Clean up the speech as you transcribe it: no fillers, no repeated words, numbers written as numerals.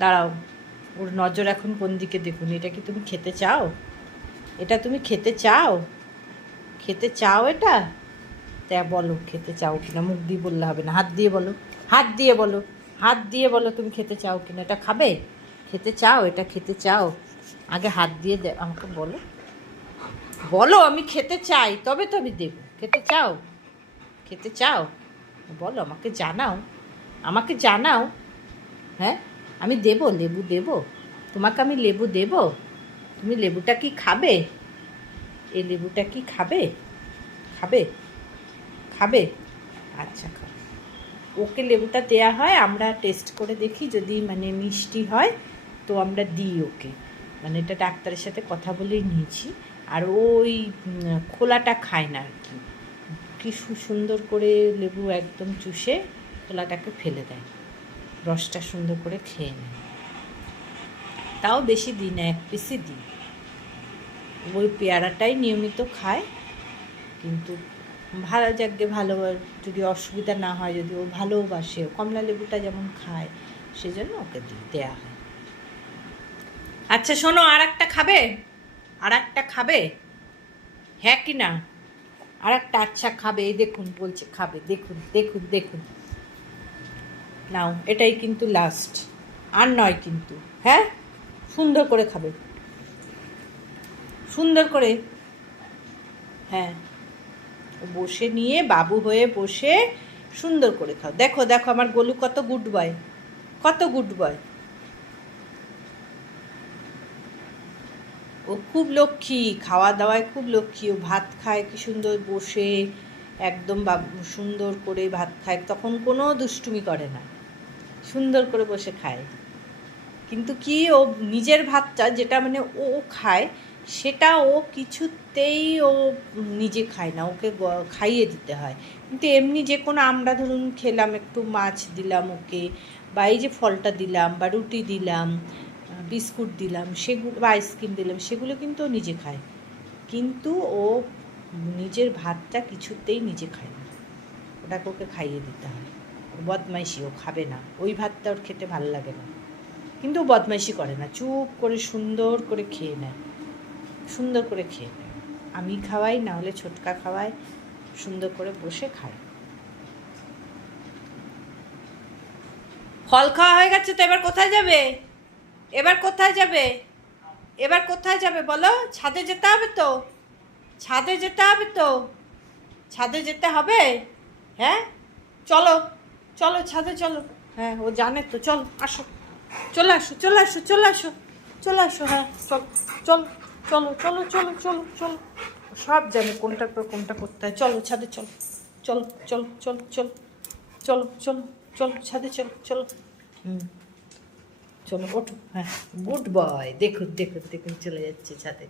দাঁড়াও, ওর নজর এখন কোন দিকে দেখুন। এটা কি তুমি খেতে চাও? এটা তুমি খেতে চাও? খেতে চাও এটা? তা বলো খেতে চাও কিনা, মুখ দিয়ে বললে হবে না, হাত দিয়ে বলো, হাত দিয়ে বলো, হাত দিয়ে বলো তুমি খেতে চাও কিনা। এটা খাবে? খেতে চাও? এটা খেতে চাও? আগে হাত দিয়ে আমাকে বলো, বলো আমি খেতে চাই, তবে তো আমি দেবো। খেতে চাও? খেতে চাও? বলো, আমাকে জানাও, আমাকে জানাও। হ্যাঁ, আমি দেবো, লেবু দেবো তোমাকে, আমি লেবু দেবো। তুমি লেবুটা কি খাবে? এই লেবুটা কি খাবে? খাবে? খাবে? আচ্ছা খাও। ওকে লেবুটা দেয়া হয়, আমরা টেস্ট করে দেখি, যদি মানে মিষ্টি হয় তো আমরা দিই ওকে। মানে এটা ডাক্তারের সাথে কথা বলেই নিয়েছি। আর ওই খোলাটা খায় না আর কি। কি সুন্দর করে লেবু একদম চুষে খোলাটাকে ফেলে দেয়, রসটা সুন্দর করে খেয়ে নেয়। তাও বেশি দিই না, 1 পিসই দিই। ওই পেয়ারাটাই নিয়মিত খায়, কিন্তু ভালো যাকে ভালো, যদি অসুবিধা না হয়, যদি ও ভালোবাসে, কমলা লেবুটা যেমন খায়, সেজন্য ওকে দেওয়া হয়। আচ্ছা শোনো, আর একটা খাবে? আর একটা খাবে? হ্যাঁ কি না? আর একটা আচ্ছা খাবে, এই দেখুন বলছে খাবে, দেখুন দেখুন দেখুন। নাও, এটাই কিন্তু লাস্ট, আর নয় কিন্তু। হ্যাঁ, সুন্দর করে খাবে, সুন্দর করে। হ্যাঁ, বসে নিয়ে বাবু হয়ে বসে সুন্দর করে খাও। দেখো দেখো আমার গোলু কত গুড বয়, কত গুড বয়। ও খুব লক্ষ্মী, খাওয়া দাওয়ায় খুব লক্ষ্মী। ও ভাত খায় কি সুন্দর বসে, একদম সুন্দর করে ভাত খায়, তখন কোনো দুষ্টুমি করে না, সুন্দর করে বসে খায়। কিন্তু কি, ও নিজের ভাতটা যেটা মানে ও খায়, সেটা ও কিছুতেই ও নিজে খায় না, ওকে খাইয়ে দিতে হয়। কিন্তু এমনি যে কোনো, আমরা ধরুন খেলাম, একটু মাছ দিলাম ওকে, বা এই যে ফলটা দিলাম, বা রুটি দিলাম, বিস্কুট দিলাম, সেগুলো বা আইসক্রিম দিলাম, সেগুলো কিন্তু ও নিজে খায়। কিন্তু ও নিজের ভাতটা কিছুতেই নিজে খায় না, ওটাকে ওকে খাইয়ে দিতে হয়। বদমাইশি, ও খাবে না, ওই ভাতটা ওর খেতে ভালো লাগে না। কিন্তু বদমাইশি করে না, চুপ করে সুন্দর করে খেয়ে নেয়, সুন্দর করে খেয়ে নেয়। আমি খাওয়াই, না হলে ছোটকা খাওয়াই, সুন্দর করে বসে খায়। ফল খাওয়া হয়ে গেছে তো এবার কোথায় যাবে? এবার কোথায় যাবে? এবার কোথায় যাবে বলো? ছাদে যেতে হবে তো, ছাদে যেতে হবে তো, ছাদে যেতে হবে। হ্যাঁ চলো, চলো ছাদে চলো। হ্যাঁ, ও জানে তো, চলো আসো, চলে আসো, চলে আসো, চলে আসো, চলে আসো। হ্যাঁ চলো, চলো চলো চলো চলো চলো চলো, সব জানে কোনটার পর কোনটা করতে হয়। চলো ছাদে চলো, চলো চলো চলো চলো চলো চলো চলো ছাদে চলো, চলো। চলো ওঠো। হ্যাঁ, গুড বয়, দেখুন দেখুন দেখুন চলে যাচ্ছে ছাদে।